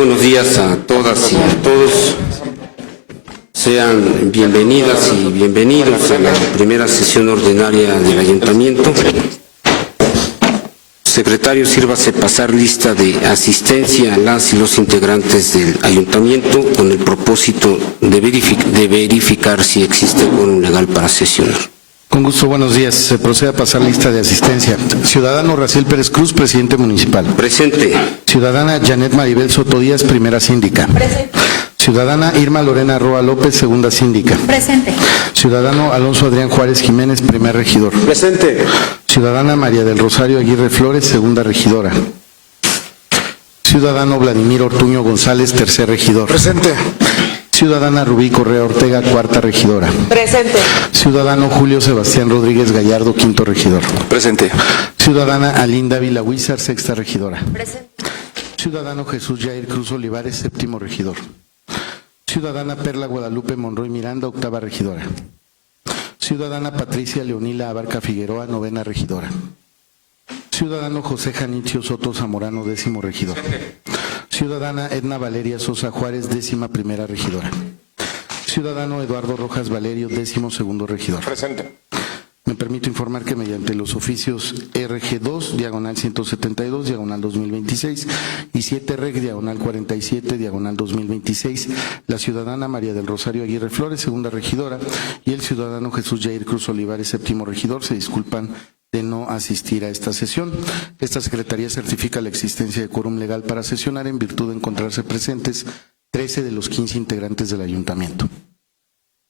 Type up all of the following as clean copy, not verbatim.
buenos días a todas y a todos. Sean bienvenidas y bienvenidos a la primera sesión ordinaria del Ayuntamiento. Secretario, sírvase pasar lista de asistencia a las y los integrantes del Ayuntamiento con el propósito de verificar si existe quórum legal para sesionar. Con gusto, buenos días. Se procede a pasar lista de asistencia. Ciudadano Raciel Pérez Cruz, presidente municipal. Presente. Ciudadana Janet Maribel Soto Díaz, primera síndica. Presente. Ciudadana Irma Lorena Roa López, segunda síndica. Presente. Ciudadano Alonso Adrián Juárez Jiménez, primer regidor. Presente. Ciudadana María del Rosario Aguirre Flores, segunda regidora. Ciudadano Vladimir Ortuño González, tercer regidor. Presente. Ciudadana Rubí Correa Ortega, cuarta regidora. Presente. Ciudadano Julio Sebastián Rodríguez Gallardo, quinto regidor. Presente. Ciudadana Alinda Vila Huizar, sexta regidora. Presente. Ciudadano Jesús Jair Cruz Olivares, séptimo regidor. Ciudadana Perla Guadalupe Monroy Miranda, octava regidora. Ciudadana Patricia Leonila Abarca Figueroa, novena regidora. Ciudadano José Janicio Soto Zamorano, décimo regidor. Ciudadana Edna Valeria Sosa Juárez, décima primera regidora. Ciudadano Eduardo Rojas Valerio, décimo segundo regidor. Presente. Me permito informar que mediante los oficios RG2, diagonal 172, diagonal 2026, y 7REG, diagonal 47, diagonal 2026, la ciudadana María del Rosario Aguirre Flores, segunda regidora, y el ciudadano Jesús Jair Cruz Olivares, séptimo regidor, se disculpan de no asistir a esta sesión. Esta Secretaría certifica la existencia de quórum legal para sesionar en virtud de encontrarse presentes 13 de los 15 integrantes del Ayuntamiento.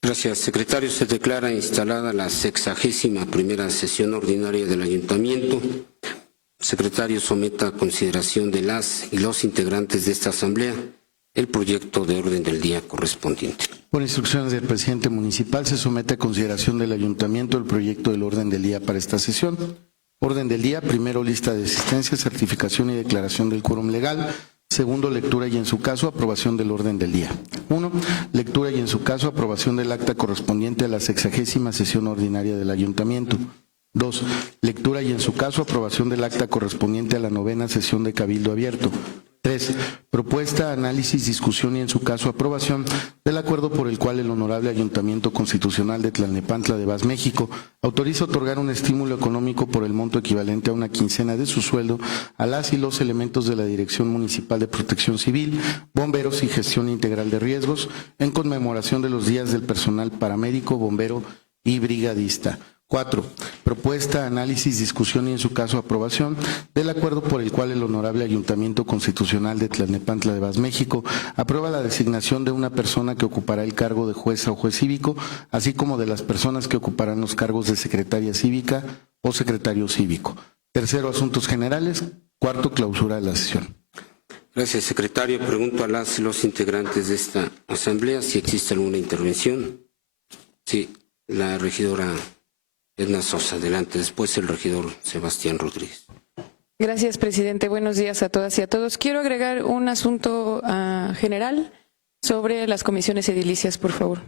Gracias, secretario. Se declara instalada la 61ª sesión ordinaria del Ayuntamiento. Secretario, someta a consideración de las y los integrantes de esta asamblea el proyecto de orden del día correspondiente. Por instrucciones del presidente municipal, se somete a consideración del Ayuntamiento el proyecto del orden del día para esta sesión. Orden del día: primero, lista de asistencia, certificación y declaración del quórum legal. Segundo, lectura y en su caso aprobación del orden del día. 1. Lectura y en su caso aprobación del acta correspondiente a la 60ª sesión ordinaria del Ayuntamiento. 2. Lectura y en su caso aprobación del acta correspondiente a la 9ª sesión de Cabildo Abierto. 3. Propuesta, análisis, discusión y en su caso aprobación del acuerdo por el cual el Honorable Ayuntamiento Constitucional de Tlalnepantla de Vaz, México, autoriza otorgar un estímulo económico por el monto equivalente a una quincena de su sueldo a las y los elementos de la Dirección Municipal de Protección Civil, Bomberos y Gestión Integral de Riesgos en conmemoración de los días del personal paramédico, bombero y brigadista. 4. Propuesta, análisis, discusión y en su caso aprobación del acuerdo por el cual el Honorable Ayuntamiento Constitucional de Tlalnepantla de Vaz, México, aprueba la designación de una persona que ocupará el cargo de jueza o juez cívico, así como de las personas que ocuparán los cargos de secretaria cívica o secretario cívico. Tercero, asuntos generales. Cuarto, clausura de la sesión. Gracias, secretario. Pregunto a las y los integrantes de esta asamblea si existe alguna intervención. Sí, la regidora Edna Sosa, adelante. Después el regidor Sebastián Rodríguez. Gracias, presidente. Buenos días a todas y a todos. Quiero agregar un asunto general sobre las comisiones edilicias, por favor.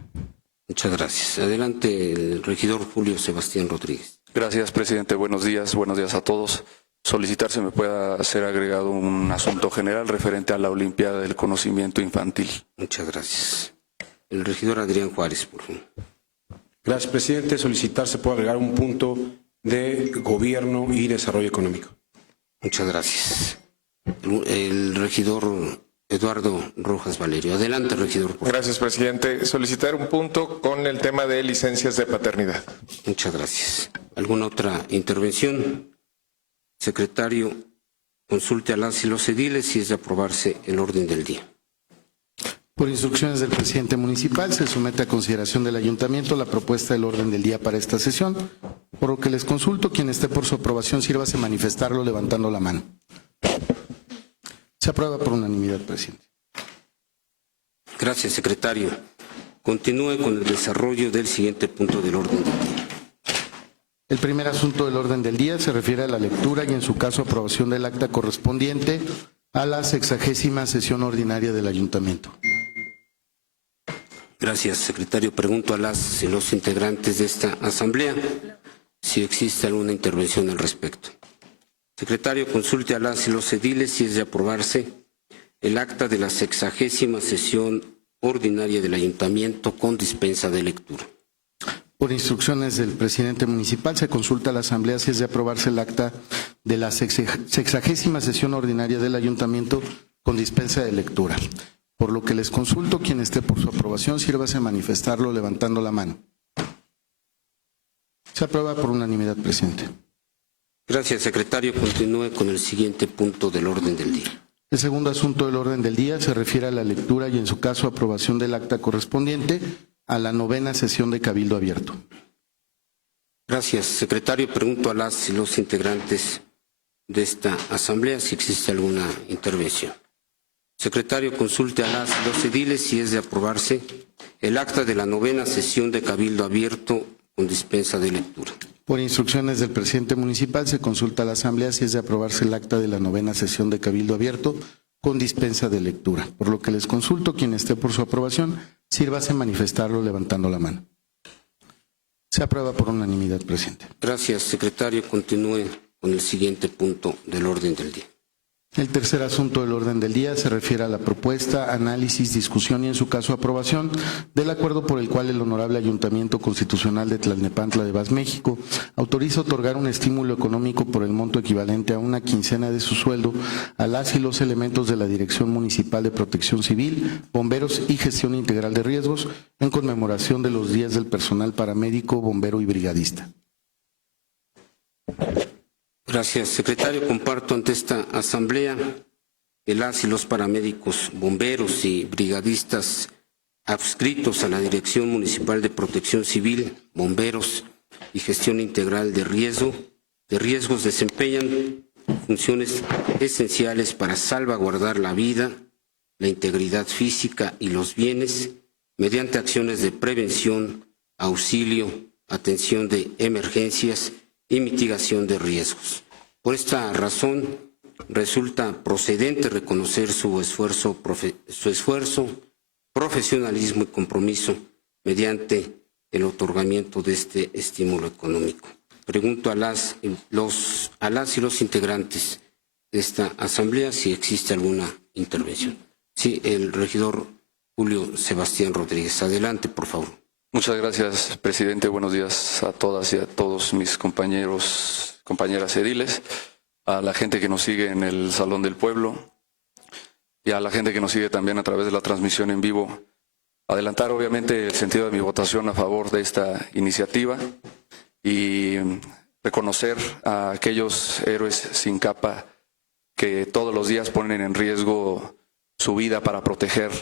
Muchas gracias. Adelante el regidor Julio Sebastián Rodríguez. Gracias, presidente. Buenos días a todos. Solicitar se me pueda ser agregado un asunto general referente a la Olimpiada del Conocimiento Infantil. Muchas gracias. El regidor Adrián Juárez, por favor. Gracias, presidente. Solicitar se puede agregar un punto de gobierno y desarrollo económico. Muchas gracias. El regidor Eduardo Rojas Valerio. Adelante, regidor. Por favor. Gracias, presidente. Solicitar un punto con el tema de licencias de paternidad. Muchas gracias. ¿Alguna otra intervención? Secretario, consulte a las y los ediles si es de aprobarse el orden del día. Por instrucciones del presidente municipal, se somete a consideración del Ayuntamiento la propuesta del orden del día para esta sesión, por lo que les consulto, quien esté por su aprobación, sírvase manifestarlo levantando la mano. Se aprueba por unanimidad, presidente. Gracias, secretario. Continúe con el desarrollo del siguiente punto del orden del día. El primer asunto del orden del día se refiere a la lectura y en su caso aprobación del acta correspondiente a la 60ª sesión ordinaria del Ayuntamiento. Gracias, secretario. Pregunto a las y los integrantes de esta asamblea si existe alguna intervención al respecto. Secretario, consulte a las y los ediles si es de aprobarse el acta de la 60ª sesión ordinaria del Ayuntamiento con dispensa de lectura. Por instrucciones del presidente municipal, se consulta a la Asamblea si es de aprobarse el acta de la 60ª sesión ordinaria del Ayuntamiento con dispensa de lectura. Por lo que les consulto, quien esté por su aprobación, sírvase a manifestarlo levantando la mano. Se aprueba por unanimidad, presidente. Gracias, secretario. Continúe con el siguiente punto del orden del día. El segundo asunto del orden del día se refiere a la lectura y, en su caso, aprobación del acta correspondiente a la 9ª sesión de Cabildo Abierto. Gracias, secretario. Pregunto a las y los integrantes de esta asamblea si existe alguna intervención. Secretario, consulte a las y los ediles si es de aprobarse el acta de la 9ª sesión de Cabildo Abierto con dispensa de lectura. Por instrucciones del presidente municipal, se consulta a la Asamblea si es de aprobarse el acta de la 9ª sesión de Cabildo Abierto con dispensa de lectura. Por lo que les consulto, quien esté por su aprobación, sírvase a manifestarlo levantando la mano. Se aprueba por unanimidad, presidente. Gracias, secretario. Continúe con el siguiente punto del orden del día. El tercer asunto del orden del día se refiere a la propuesta, análisis, discusión y, en su caso, aprobación del acuerdo por el cual el Honorable Ayuntamiento Constitucional de Tlalnepantla de Vaz, México, autoriza otorgar un estímulo económico por el monto equivalente a una quincena de su sueldo a las y los elementos de la Dirección Municipal de Protección Civil, Bomberos y Gestión Integral de Riesgos en conmemoración de los días del personal paramédico, bombero y brigadista. Gracias, secretario. Comparto ante esta asamblea que las y los paramédicos, bomberos y brigadistas adscritos a la Dirección Municipal de Protección Civil, Bomberos y Gestión Integral de Riesgos desempeñan funciones esenciales para salvaguardar la vida, la integridad física y los bienes mediante acciones de prevención, auxilio, atención de emergencias y mitigación de riesgos. Por esta razón, resulta procedente reconocer su esfuerzo, profesionalismo y compromiso mediante el otorgamiento de este estímulo económico. Pregunto a las y los integrantes de esta asamblea si existe alguna intervención. Sí, el regidor Julio Sebastián Rodríguez. Adelante, por favor. Muchas gracias, presidente. Buenos días a todas y a todos mis compañeras ediles, a la gente que nos sigue en el Salón del Pueblo y a la gente que nos sigue también a través de la transmisión en vivo. Adelantar obviamente el sentido de mi votación a favor de esta iniciativa y reconocer a aquellos héroes sin capa que todos los días ponen en riesgo su vida para proteger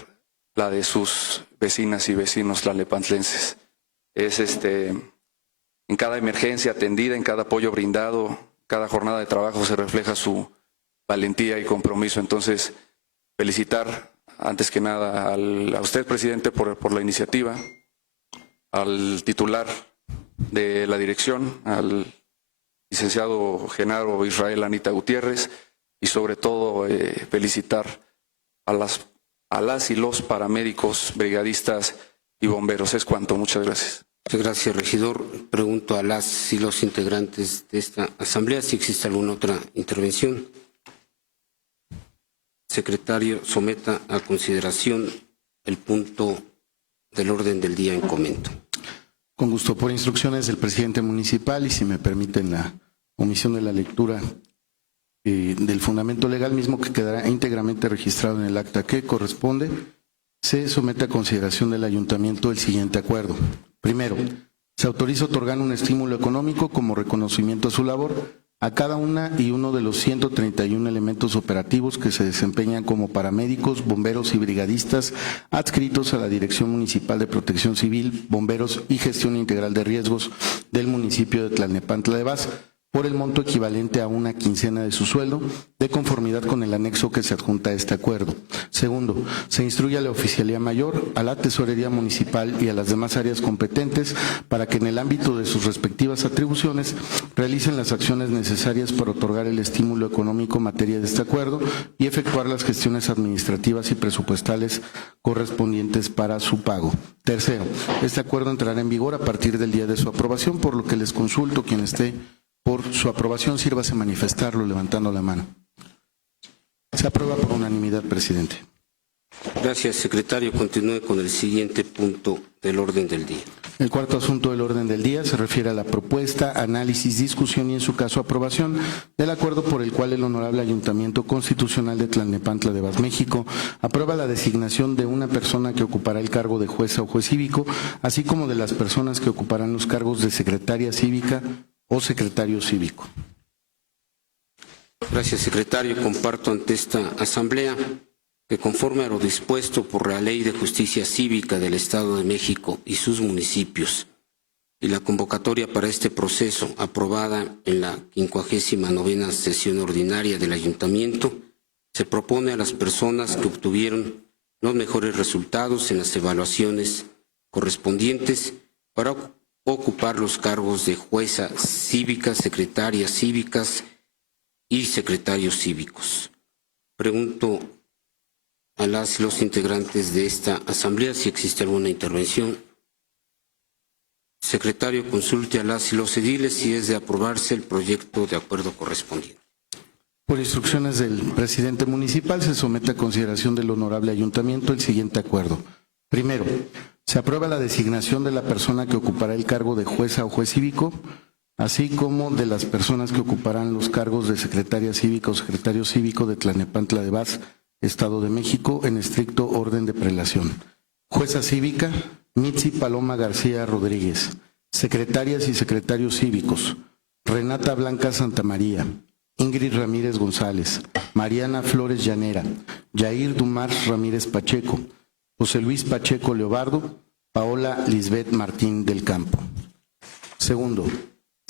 la de sus vecinas y vecinos tlalnepantlenses. Es en cada emergencia atendida, en cada apoyo brindado, cada jornada de trabajo se refleja su valentía y compromiso. Entonces, felicitar antes que nada a usted, presidente, por la iniciativa, al titular de la dirección, al licenciado Genaro Israel Anita Gutiérrez y sobre todo felicitar a las y los paramédicos, brigadistas y bomberos. Es cuanto. Muchas gracias. Muchas gracias, regidor. Pregunto a las y los integrantes de esta asamblea si existe alguna otra intervención. Secretario, someta a consideración el punto del orden del día en comento. Con gusto. Por instrucciones del presidente municipal y, si me permiten, la omisión de la lectura del fundamento legal mismo, que quedará íntegramente registrado en el acta que corresponde, se somete a consideración del ayuntamiento el siguiente acuerdo. Primero, se autoriza otorgar un estímulo económico como reconocimiento a su labor a cada una y uno de los 131 elementos operativos que se desempeñan como paramédicos, bomberos y brigadistas adscritos a la Dirección Municipal de Protección Civil, Bomberos y Gestión Integral de Riesgos del municipio de Tlalnepantla de Vaz, por el monto equivalente a una quincena de su sueldo, de conformidad con el anexo que se adjunta a este acuerdo. Segundo, se instruye a la Oficialía Mayor, a la Tesorería Municipal y a las demás áreas competentes para que, en el ámbito de sus respectivas atribuciones, realicen las acciones necesarias para otorgar el estímulo económico en materia de este acuerdo y efectuar las gestiones administrativas y presupuestales correspondientes para su pago. Tercero, este acuerdo entrará en vigor a partir del día de su aprobación, por lo que les consulto, quien esté por su aprobación, sírvase a manifestarlo levantando la mano. Se aprueba por unanimidad, presidente. Gracias, secretario. Continúe con el siguiente punto del orden del día. El cuarto asunto del orden del día se refiere a la propuesta, análisis, discusión y en su caso aprobación del acuerdo por el cual el Honorable Ayuntamiento Constitucional de Tlalnepantla de Vaz, México, aprueba la designación de una persona que ocupará el cargo de jueza o juez cívico, así como de las personas que ocuparán los cargos de secretaria cívica o secretario cívico. Gracias, secretario. Comparto ante esta Asamblea que conforme a lo dispuesto por la Ley de Justicia Cívica del Estado de México y sus municipios y la convocatoria para este proceso aprobada en la 59ª sesión ordinaria del Ayuntamiento, se propone a las personas que obtuvieron los mejores resultados en las evaluaciones correspondientes para ocupar los cargos de jueza cívica, secretarias cívicas y secretarios cívicos. Pregunto a las y los integrantes de esta Asamblea si existe alguna intervención. Secretario, consulte a las y los ediles si es de aprobarse el proyecto de acuerdo correspondiente. Por instrucciones del presidente municipal, se somete a consideración del Honorable Ayuntamiento el siguiente acuerdo. Primero, se aprueba la designación de la persona que ocupará el cargo de jueza o juez cívico, así como de las personas que ocuparán los cargos de secretaria cívica o secretario cívico de Tlalnepantla de Vaz, Estado de México, en estricto orden de prelación. Jueza cívica, Mitzi Paloma García Rodríguez. Secretarias y secretarios cívicos, Renata Blanca Santamaría, Ingrid Ramírez González, Mariana Flores Llanera, Yair Dumars Ramírez Pacheco, José Luis Pacheco Leobardo, Paola Lisbeth Martín del Campo. Segundo,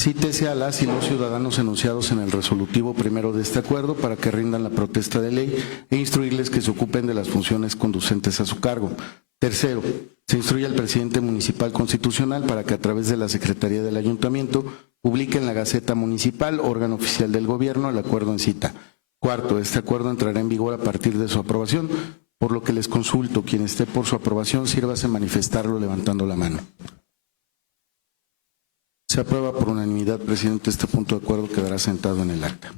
cítese a las y los ciudadanos enunciados en el resolutivo primero de este acuerdo para que rindan la protesta de ley e instruirles que se ocupen de las funciones conducentes a su cargo. Tercero, se instruye al presidente municipal constitucional para que a través de la Secretaría del Ayuntamiento publique en la Gaceta Municipal, órgano oficial del gobierno, el acuerdo en cita. Cuarto, este acuerdo entrará en vigor a partir de su aprobación, por lo que les consulto, quien esté por su aprobación, sírvase manifestarlo levantando la mano. Se aprueba por unanimidad, presidente. Este punto de acuerdo quedará sentado en el acta.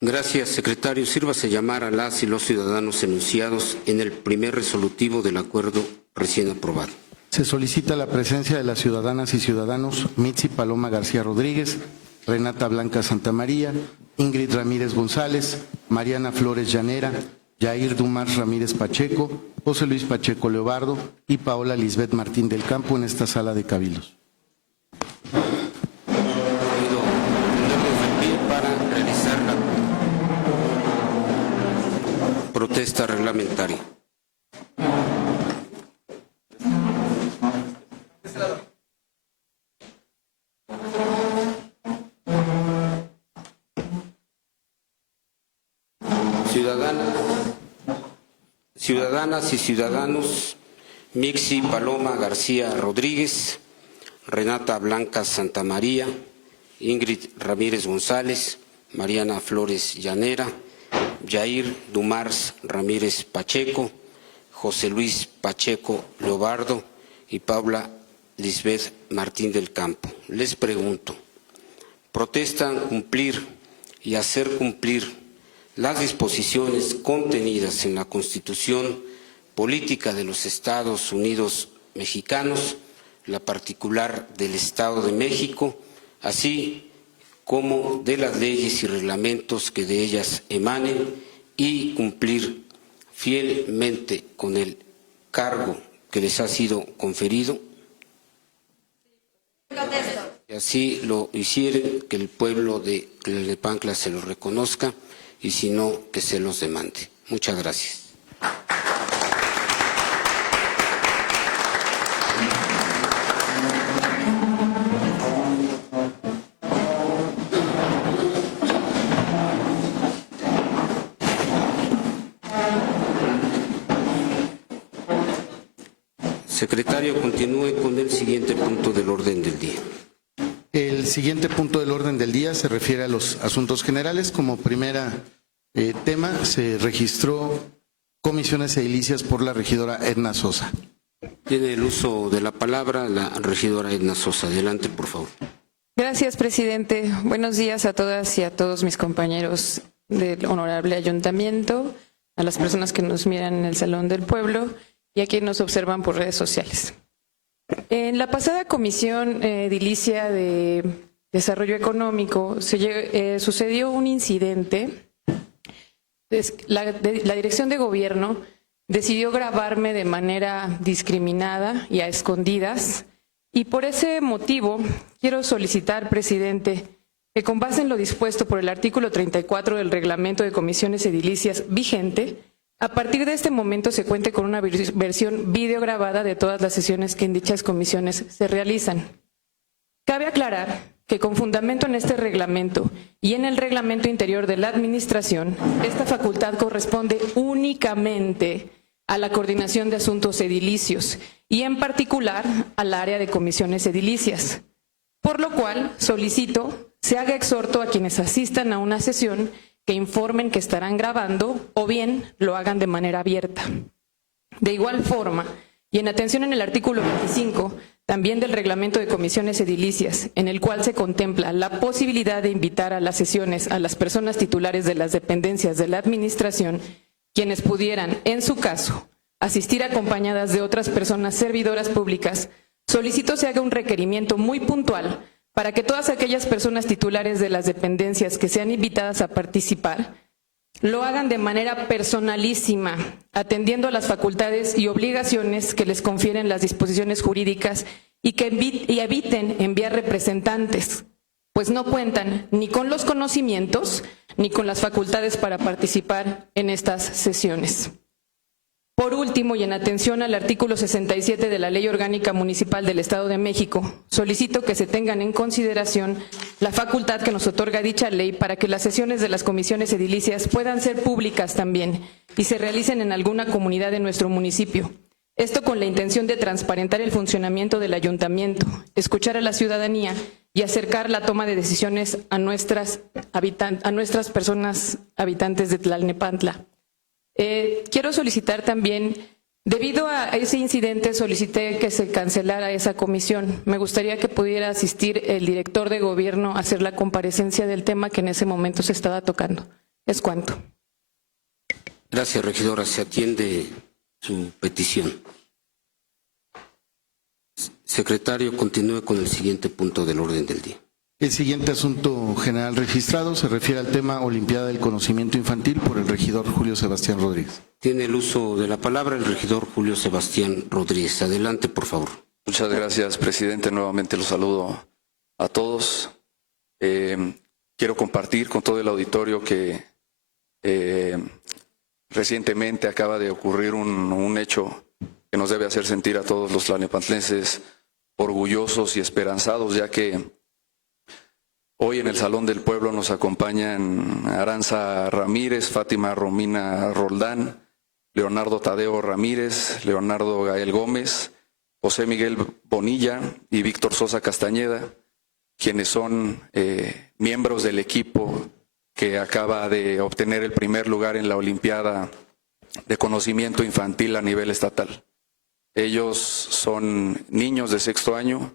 Gracias, secretario. Sírvase llamar a las y los ciudadanos enunciados en el primer resolutivo del acuerdo recién aprobado. Se solicita la presencia de las ciudadanas y ciudadanos Mitzi Paloma García Rodríguez, Renata Blanca Santamaría, Ingrid Ramírez González, Mariana Flores Llanera, Yair Dumars Ramírez Pacheco, José Luis Pacheco Leobardo y Paola Lisbeth Martín del Campo en esta sala de cabildos. Pido ponerlos de pie para realizar la protesta reglamentaria. Ciudadanas y ciudadanos, Mitzi Paloma García Rodríguez, Renata Blanca Santamaría, Ingrid Ramírez González, Mariana Flores Llanera, Yair Dumars Ramírez Pacheco, José Luis Pacheco Leobardo y Paula Lisbeth Martín del Campo. Les pregunto, ¿protestan cumplir y hacer cumplir las disposiciones contenidas en la Constitución Política de los Estados Unidos Mexicanos, la particular del Estado de México, así como de las leyes y reglamentos que de ellas emanen, y cumplir fielmente con el cargo que les ha sido conferido? Y así lo hicieren, que el pueblo de Tlalnepantla se lo reconozca, y si no, que se los demande. Muchas gracias. Secretario, continúe con el siguiente punto del orden del día. El siguiente punto del orden del día se refiere a los asuntos generales. Como primera tema, se registró comisiones edilicias por la regidora Edna Sosa. Tiene el uso de la palabra la regidora Edna Sosa. Adelante, por favor. Gracias, presidente. Buenos días a todas y a todos mis compañeros del honorable ayuntamiento, a las personas que nos miran en el Salón del Pueblo y a quienes nos observan por redes sociales. En la pasada comisión edilicia de Desarrollo Económico sucedió un incidente. La Dirección de Gobierno decidió grabarme de manera discriminada y a escondidas, y por ese motivo quiero solicitar, presidente, que con base en lo dispuesto por el artículo 34 del Reglamento de Comisiones Edilicias vigente, a partir de este momento se cuente con una versión videograbada de todas las sesiones que en dichas comisiones se realizan. Cabe aclarar que con fundamento en este reglamento y en el reglamento interior de la Administración, esta facultad corresponde únicamente a la coordinación de asuntos edilicios y en particular al área de comisiones edilicias, por lo cual solicito se haga exhorto a quienes asistan a una sesión que informen que estarán grabando o bien lo hagan de manera abierta. De igual forma, y en atención en el artículo 25, también del Reglamento de Comisiones Edilicias, en el cual se contempla la posibilidad de invitar a las sesiones a las personas titulares de las dependencias de la Administración, quienes pudieran, en su caso, asistir acompañadas de otras personas servidoras públicas, solicito se haga un requerimiento muy puntual para que todas aquellas personas titulares de las dependencias que sean invitadas a participar lo hagan de manera personalísima, atendiendo a las facultades y obligaciones que les confieren las disposiciones jurídicas y eviten enviar representantes, pues no cuentan ni con los conocimientos ni con las facultades para participar en estas sesiones. Por último, y en atención al artículo 67 de la Ley Orgánica Municipal del Estado de México, solicito que se tengan en consideración la facultad que nos otorga dicha ley para que las sesiones de las comisiones edilicias puedan ser públicas también y se realicen en alguna comunidad de nuestro municipio. Esto con la intención de transparentar el funcionamiento del ayuntamiento, escuchar a la ciudadanía y acercar la toma de decisiones a nuestras personas habitantes de Tlalnepantla. Quiero solicitar también, debido a ese incidente, solicité que se cancelara esa comisión. Me gustaría que pudiera asistir el director de gobierno a hacer la comparecencia del tema que en ese momento se estaba tocando. Es cuanto. Gracias, regidora. Se atiende su petición. Secretario, continúe con el siguiente punto del orden del día. El siguiente asunto general registrado se refiere al tema Olimpiada del Conocimiento Infantil por el regidor Julio Sebastián Rodríguez. Tiene el uso de la palabra el regidor Julio Sebastián Rodríguez. Adelante, por favor. Muchas gracias, presidente. Nuevamente los saludo a todos. Quiero compartir con todo el auditorio que recientemente acaba de ocurrir un hecho que nos debe hacer sentir a todos los tlalnepantlenses orgullosos y esperanzados, ya que hoy en el Salón del Pueblo nos acompañan Aranza Ramírez, Fátima Romina Roldán, Leonardo Tadeo Ramírez, Leonardo Gael Gómez, José Miguel Bonilla y Víctor Sosa Castañeda, quienes son miembros del equipo que acaba de obtener el primer lugar en la Olimpiada de Conocimiento Infantil a nivel estatal. Ellos son niños de sexto año,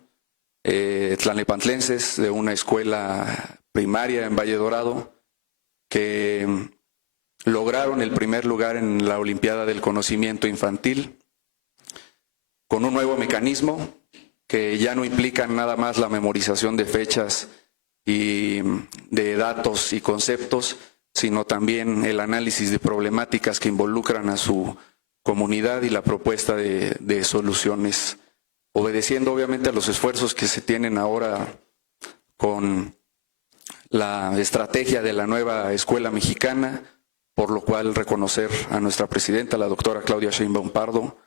tlalnepantlenses de una escuela primaria en Valle Dorado, que lograron el primer lugar en la Olimpiada del Conocimiento Infantil con un nuevo mecanismo que ya no implica nada más la memorización de fechas y de datos y conceptos, sino también el análisis de problemáticas que involucran a su comunidad y la propuesta de soluciones, obedeciendo obviamente a los esfuerzos que se tienen ahora con la estrategia de la nueva escuela mexicana, por lo cual reconocer a nuestra presidenta, la doctora Claudia Sheinbaum Pardo,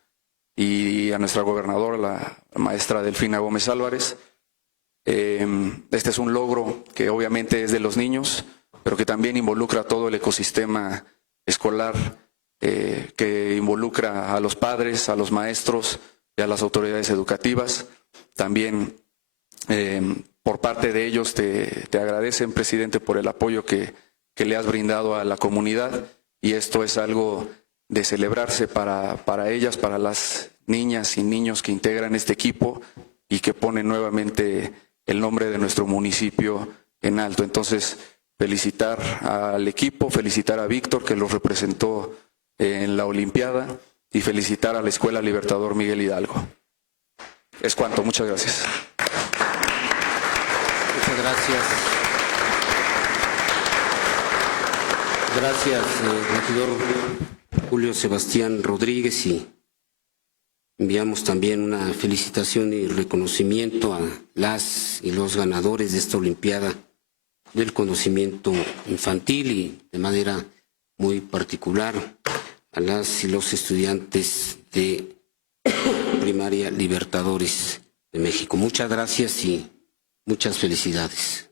y a nuestra gobernadora, la maestra Delfina Gómez Álvarez. Este es un logro que obviamente es de los niños, pero que también involucra a todo el ecosistema escolar, que involucra a los padres, a los maestros y a las autoridades educativas. También por parte de ellos te agradecen, presidente, por el apoyo que le has brindado a la comunidad, y esto es algo de celebrarse para ellas, para las niñas y niños que integran este equipo y que ponen nuevamente el nombre de nuestro municipio en alto. Entonces, felicitar al equipo, felicitar a Víctor, que los representó en la Olimpiada, y felicitar a la Escuela Libertador Miguel Hidalgo. Es cuanto, muchas gracias. Muchas gracias. Gracias, regidor Julio Sebastián Rodríguez, y enviamos también una felicitación y reconocimiento a las y los ganadores de esta Olimpiada del conocimiento infantil, y de manera muy particular a las y los estudiantes de Primaria Libertadores de México. Muchas gracias y muchas felicidades.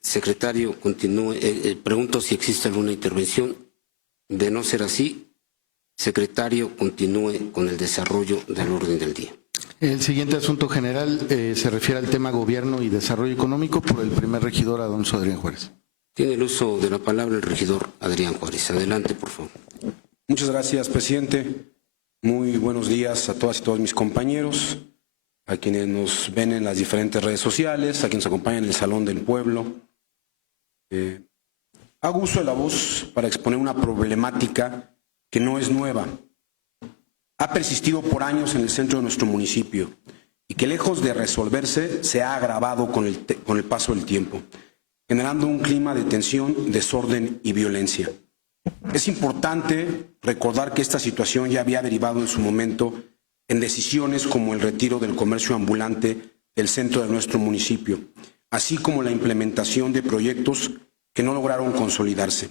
Secretario, continúe. Pregunto si existe alguna intervención. De no ser así, secretario, continúe con el desarrollo del orden del día. El siguiente asunto general se refiere al tema Gobierno y Desarrollo Económico por el primer regidor Alonso Adrián Juárez. Tiene el uso de la palabra el regidor Adrián Juárez. Adelante, por favor. Muchas gracias, presidente. Muy buenos días a todas y todos mis compañeros, a quienes nos ven en las diferentes redes sociales, a quienes nos acompañan en el Salón del Pueblo. Hago uso de la voz para exponer una problemática que no es nueva. Ha persistido por años en el centro de nuestro municipio y que, lejos de resolverse, se ha agravado con el paso del tiempo, generando un clima de tensión, desorden y violencia. Es importante recordar que esta situación ya había derivado en su momento en decisiones como el retiro del comercio ambulante del centro de nuestro municipio, así como la implementación de proyectos que no lograron consolidarse.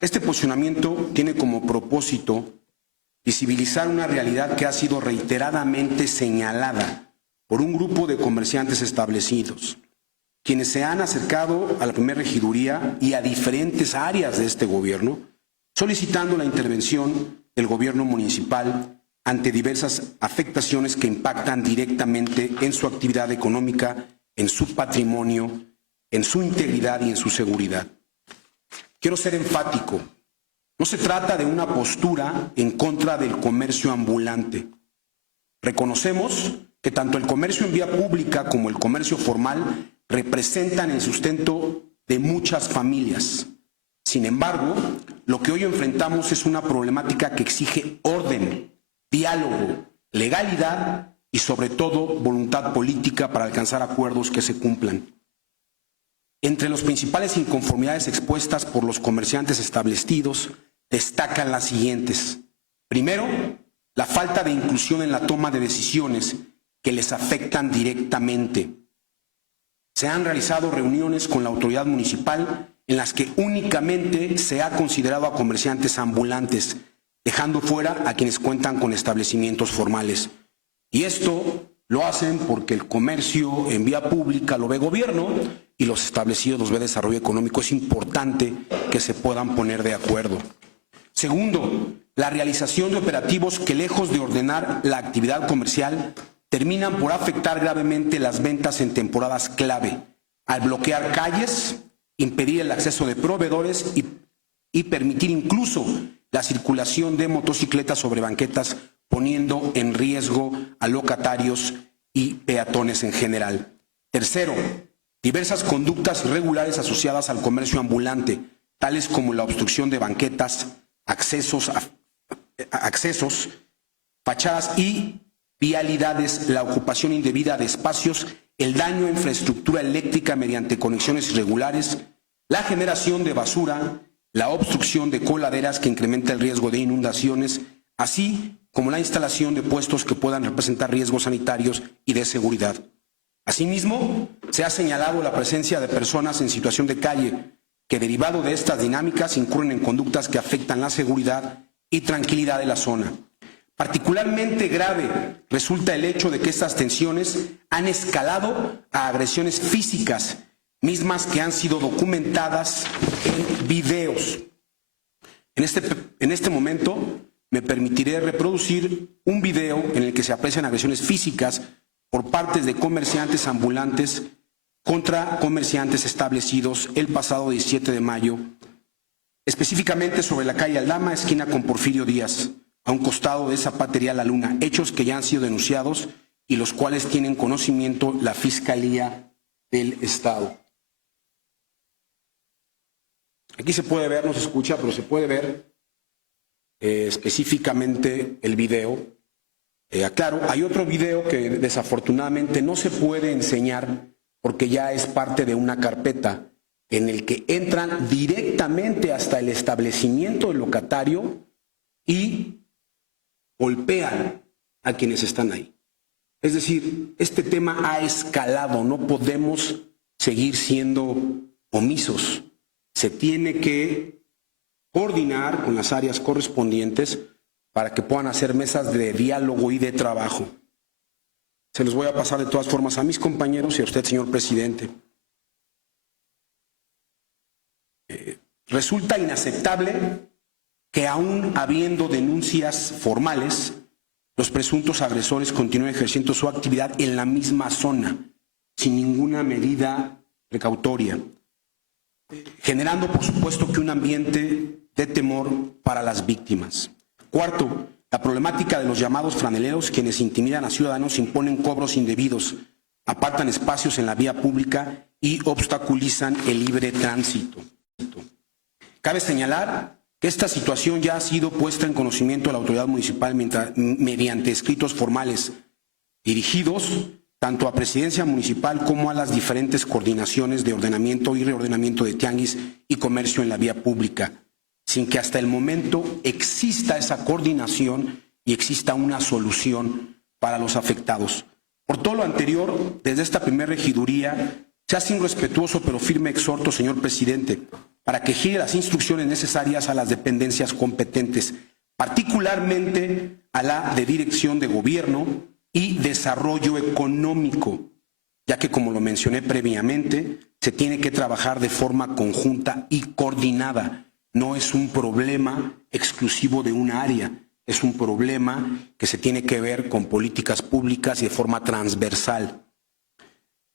Este posicionamiento tiene como propósito visibilizar una realidad que ha sido reiteradamente señalada por un grupo de comerciantes establecidos, quienes se han acercado a la primera regiduría y a diferentes áreas de este gobierno, solicitando la intervención del gobierno municipal ante diversas afectaciones que impactan directamente en su actividad económica, en su patrimonio, en su integridad y en su seguridad. Quiero ser enfático. No se trata de una postura en contra del comercio ambulante. Reconocemos que tanto el comercio en vía pública como el comercio formal representan el sustento de muchas familias. Sin embargo, lo que hoy enfrentamos es una problemática que exige orden, diálogo, legalidad y sobre todo voluntad política para alcanzar acuerdos que se cumplan. Entre las principales inconformidades expuestas por los comerciantes establecidos destacan las siguientes. Primero, la falta de inclusión en la toma de decisiones que les afectan directamente. Se han realizado reuniones con la autoridad municipal en las que únicamente se ha considerado a comerciantes ambulantes, dejando fuera a quienes cuentan con establecimientos formales. Y esto lo hacen porque el comercio en vía pública lo ve gobierno y los establecidos los ve desarrollo económico. Es importante que se puedan poner de acuerdo. Segundo, la realización de operativos que, lejos de ordenar la actividad comercial, terminan por afectar gravemente las ventas en temporadas clave, al bloquear calles, impedir el acceso de proveedores y permitir incluso la circulación de motocicletas sobre banquetas, poniendo en riesgo a locatarios y peatones en general. Tercero, diversas conductas irregulares asociadas al comercio ambulante, tales como la obstrucción de banquetas, accesos, fachadas y vialidades, la ocupación indebida de espacios, el daño a infraestructura eléctrica mediante conexiones irregulares, la generación de basura, la obstrucción de coladeras que incrementa el riesgo de inundaciones, así como la instalación de puestos que puedan representar riesgos sanitarios y de seguridad. Asimismo, se ha señalado la presencia de personas en situación de calle que, derivado de estas dinámicas, incurren en conductas que afectan la seguridad y tranquilidad de la zona. Particularmente grave resulta el hecho de que estas tensiones han escalado a agresiones físicas, mismas que han sido documentadas en videos. En este momento me permitiré reproducir un video en el que se aprecian agresiones físicas por parte de comerciantes ambulantes contra comerciantes establecidos el pasado 17 de mayo, específicamente sobre la calle Aldama, esquina con Porfirio Díaz, a un costado de Zapatería La Luna, hechos que ya han sido denunciados y los cuales tienen conocimiento la Fiscalía del Estado. Aquí se puede ver, no se escucha, pero se puede ver específicamente el video. Aclaro, hay otro video que desafortunadamente no se puede enseñar porque ya es parte de una carpeta en el que entran directamente hasta el establecimiento del locatario y golpean a quienes están ahí. Es decir, este tema ha escalado, no podemos seguir siendo omisos. Se tiene que coordinar con las áreas correspondientes para que puedan hacer mesas de diálogo y de trabajo. Se los voy a pasar de todas formas a mis compañeros y a usted, señor presidente. Resulta inaceptable que aún habiendo denuncias formales, los presuntos agresores continúen ejerciendo su actividad en la misma zona, sin ninguna medida precautoria, generando, por supuesto, que un ambiente de temor para las víctimas. Cuarto, la problemática de los llamados franeleros, quienes intimidan a ciudadanos, imponen cobros indebidos, apartan espacios en la vía pública y obstaculizan el libre tránsito. Cabe señalar que esta situación ya ha sido puesta en conocimiento de la autoridad municipal mediante escritos formales dirigidos tanto a Presidencia Municipal como a las diferentes coordinaciones de ordenamiento y reordenamiento de tianguis y comercio en la vía pública, sin que hasta el momento exista esa coordinación y exista una solución para los afectados. Por todo lo anterior, desde esta primera regiduría, se hace un respetuoso pero firme exhorto, señor presidente, para que gire las instrucciones necesarias a las dependencias competentes, particularmente a la de Dirección de Gobierno y Desarrollo Económico, ya que, como lo mencioné previamente, se tiene que trabajar de forma conjunta y coordinada. No es un problema exclusivo de una área, es un problema que se tiene que ver con políticas públicas y de forma transversal.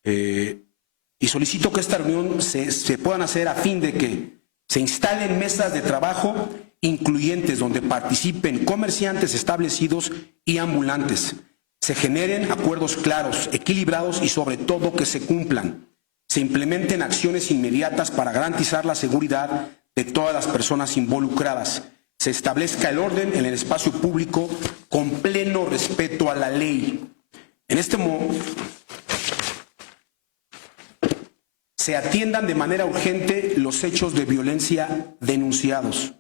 Y solicito que esta reunión se puedan hacer a fin de que se instalen mesas de trabajo incluyentes donde participen comerciantes establecidos y ambulantes. Se generen acuerdos claros, equilibrados y sobre todo que se cumplan. Se implementen acciones inmediatas para garantizar la seguridad de todas las personas involucradas. Se establezca el orden en el espacio público con pleno respeto a la ley. En este momento se atiendan de manera urgente los hechos de violencia denunciados.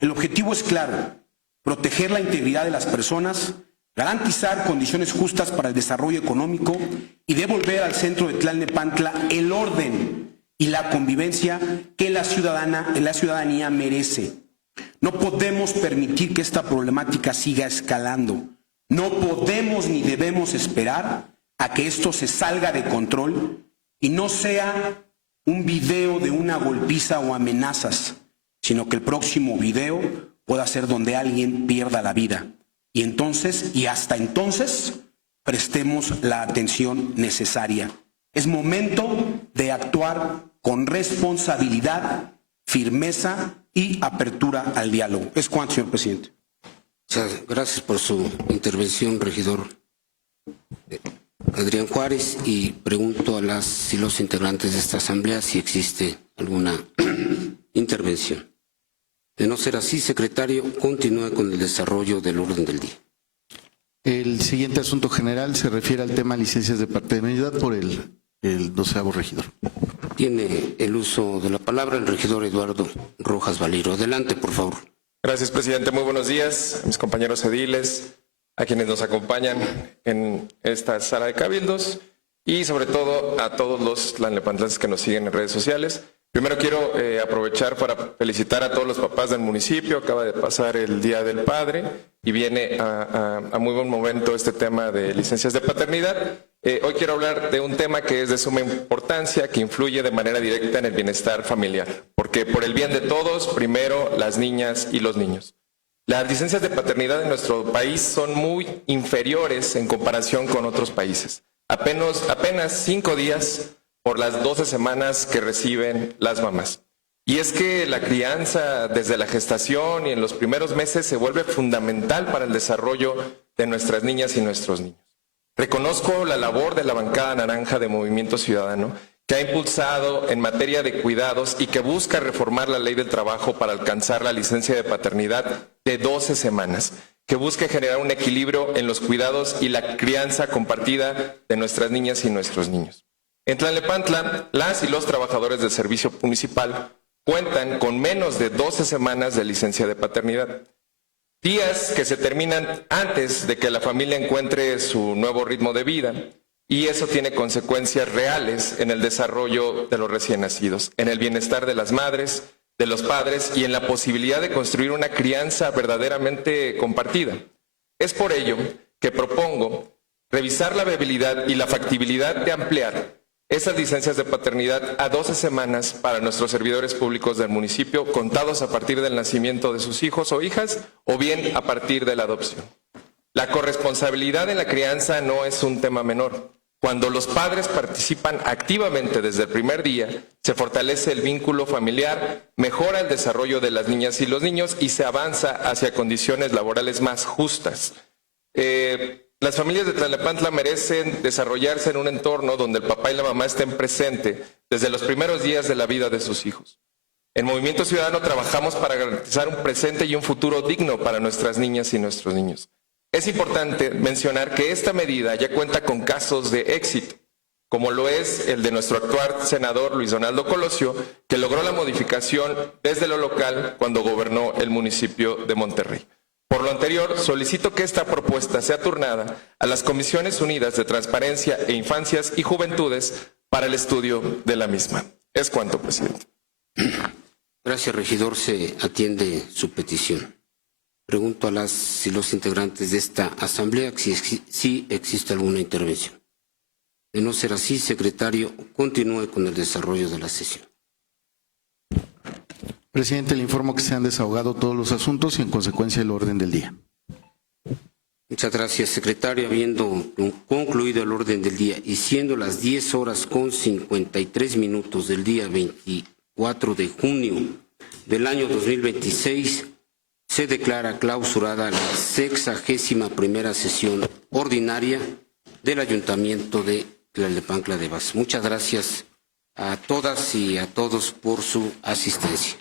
El objetivo es claro: proteger la integridad de las personas, garantizar condiciones justas para el desarrollo económico y devolver al centro de Tlalnepantla el orden y la convivencia que la ciudadanía merece. No podemos permitir que esta problemática siga escalando. No podemos ni debemos esperar a que esto se salga de control y no sea un video de una golpiza o amenazas, sino que el próximo video pueda ser donde alguien pierda la vida. Y entonces, y hasta entonces, prestemos la atención necesaria. Es momento de actuar con responsabilidad, firmeza y apertura al diálogo. Es cuanto, señor presidente. Muchas gracias por su intervención, regidor Adrián Juárez, y pregunto a las y los integrantes de esta asamblea si existe alguna intervención. De no ser así, secretario, continúe con el desarrollo del orden del día. El siguiente asunto general se refiere al tema licencias de paternidad por el 12º regidor. Tiene el uso de la palabra el regidor Eduardo Rojas Valero. Adelante, por favor. Gracias, presidente. Muy buenos días a mis compañeros ediles, a quienes nos acompañan en esta sala de cabildos y sobre todo a todos los tlalnepantlenses que nos siguen en redes sociales. Primero quiero aprovechar para felicitar a todos los papás del municipio. Acaba de pasar el Día del Padre y viene a muy buen momento este tema de licencias de paternidad. Hoy quiero hablar de un tema que es de suma importancia, que influye de manera directa en el bienestar familiar, porque por el bien de todos, primero las niñas y los niños. Las licencias de paternidad en nuestro país son muy inferiores en comparación con otros países. Apenas 5 días por las 12 semanas que reciben las mamás. Y es que la crianza desde la gestación y en los primeros meses se vuelve fundamental para el desarrollo de nuestras niñas y nuestros niños. Reconozco la labor de la bancada naranja de Movimiento Ciudadano, que ha impulsado en materia de cuidados y que busca reformar la ley del trabajo para alcanzar la licencia de paternidad de 12 semanas, que busca generar un equilibrio en los cuidados y la crianza compartida de nuestras niñas y nuestros niños. En Tlalnepantla, las y los trabajadores del servicio municipal cuentan con menos de 12 semanas de licencia de paternidad. Días que se terminan antes de que la familia encuentre su nuevo ritmo de vida, y eso tiene consecuencias reales en el desarrollo de los recién nacidos, en el bienestar de las madres, de los padres y en la posibilidad de construir una crianza verdaderamente compartida. Es por ello que propongo revisar la viabilidad y la factibilidad de ampliar esas licencias de paternidad a 12 semanas para nuestros servidores públicos del municipio, contados a partir del nacimiento de sus hijos o hijas, o bien a partir de la adopción. La corresponsabilidad en la crianza no es un tema menor. Cuando los padres participan activamente desde el primer día, se fortalece el vínculo familiar, mejora el desarrollo de las niñas y los niños y se avanza hacia condiciones laborales más justas. Las familias de Tlalnepantla merecen desarrollarse en un entorno donde el papá y la mamá estén presentes desde los primeros días de la vida de sus hijos. En Movimiento Ciudadano trabajamos para garantizar un presente y un futuro digno para nuestras niñas y nuestros niños. Es importante mencionar que esta medida ya cuenta con casos de éxito, como lo es el de nuestro actual senador Luis Donaldo Colosio, que logró la modificación desde lo local cuando gobernó el municipio de Monterrey. Por lo anterior, solicito que esta propuesta sea turnada a las Comisiones Unidas de Transparencia e Infancias y Juventudes para el estudio de la misma. Es cuanto, presidente. Gracias, regidor. Se atiende su petición. Pregunto a las y los integrantes de esta asamblea si existe alguna intervención. De no ser así, secretario, continúe con el desarrollo de la sesión. Presidente, le informo que se han desahogado todos los asuntos y en consecuencia el orden del día. Muchas gracias, secretario. Habiendo concluido el orden del día y siendo las 10:53 del día 24 de junio del año 2026, se declara clausurada la 61ª sesión ordinaria del Ayuntamiento de Tlalnepantla de Baz. Muchas gracias a todas y a todos por su asistencia.